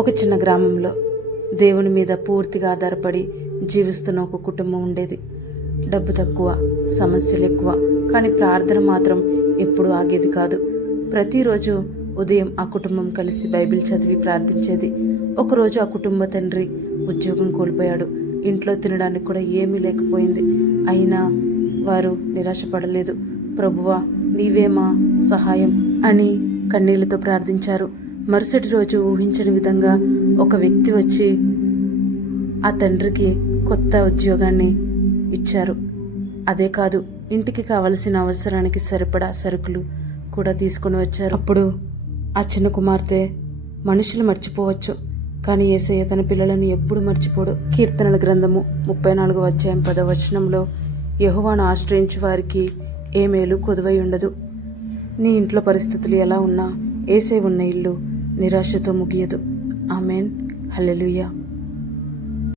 ఒక చిన్న గ్రామంలో దేవుని మీద పూర్తిగా ఆధారపడి జీవిస్తున్న ఒక కుటుంబం ఉండేది. డబ్బు తక్కువ, సమస్యలు ఎక్కువ, కానీ ప్రార్థన మాత్రం ఎప్పుడూ ఆగేది కాదు. ప్రతిరోజు ఉదయం ఆ కుటుంబం కలిసి బైబిల్ చదివి ప్రార్థించేది. ఒకరోజు ఆ కుటుంబ తండ్రి ఉద్యోగం కోల్పోయాడు. ఇంట్లో తినడానికి కూడా ఏమీ లేకపోయింది. అయినా వారు నిరాశపడలేదు. ప్రభువా, నీవే మా సహాయం అని కన్నీళ్లతో ప్రార్థించారు. మరుసటి రోజు ఊహించని విధంగా ఒక వ్యక్తి వచ్చి ఆ తండ్రికి కొత్త ఉద్యోగాన్ని ఇచ్చారు. అదే కాదు, ఇంటికి కావలసిన అవసరానికి సరిపడా సరుకులు కూడా తీసుకొని వచ్చారు. అప్పుడు ఆ చిన్న కుమార్తె, మనుషులు మర్చిపోవచ్చు, కానీ యేసయ్య తన పిల్లలను ఎప్పుడు మర్చిపోడు. కీర్తనల గ్రంథము 34వ అధ్యాయం 10వ వచనంలో, యెహోవాను ఆశ్రయించు వారికి ఏ మేలు కొదువై ఉండదు. నీ ఇంట్లో పరిస్థితులు ఎలా ఉన్నా యేసయ్య ఉన్న ఇల్లు నిరాశతో ముగియదు. ఆమెన్. హల్లెలూయా.